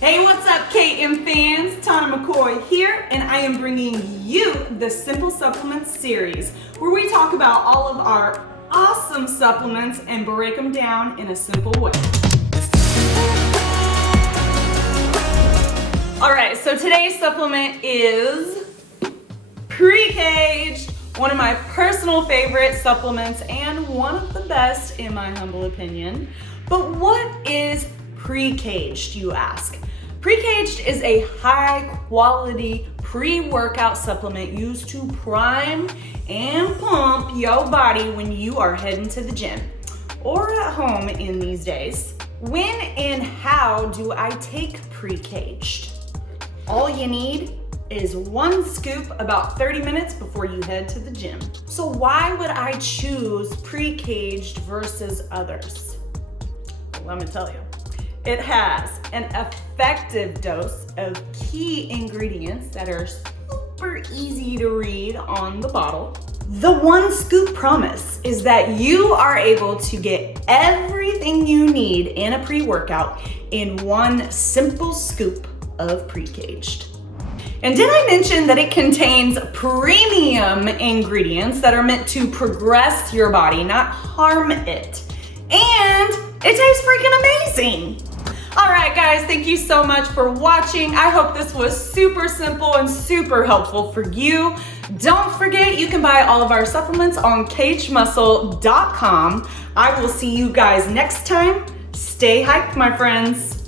Hey, what's up, KM fans? Tawna McCoy here, and I am bringing you the Simple Supplements series, where we talk about all of our awesome supplements and break them down in a simple way. All right, so today's supplement is Pre-Kaged, one of my personal favorite supplements and one of the best in my humble opinion. But what is Pre-Kaged, you ask? Pre-Kaged is a high-quality pre-workout supplement used to prime and pump your body when you are heading to the gym or at home in these days. When and how do I take Pre-Kaged? All you need is one scoop about 30 minutes before you head to the gym. So why would I choose Pre-Kaged versus others? Well, let me tell you. It has an effective dose of key ingredients that are super easy to read on the bottle. The one scoop promise is that you are able to get everything you need in a pre-workout in one simple scoop of Pre-Kaged. And did I mention that it contains premium ingredients that are meant to progress your body, not harm it? And it tastes freaking amazing. All right, guys, thank you so much for watching. I hope this was super simple and super helpful for you. Don't forget, you can buy all of our supplements on KAGEDMUSCLE.com. I will see you guys next time. Stay hyped, my friends.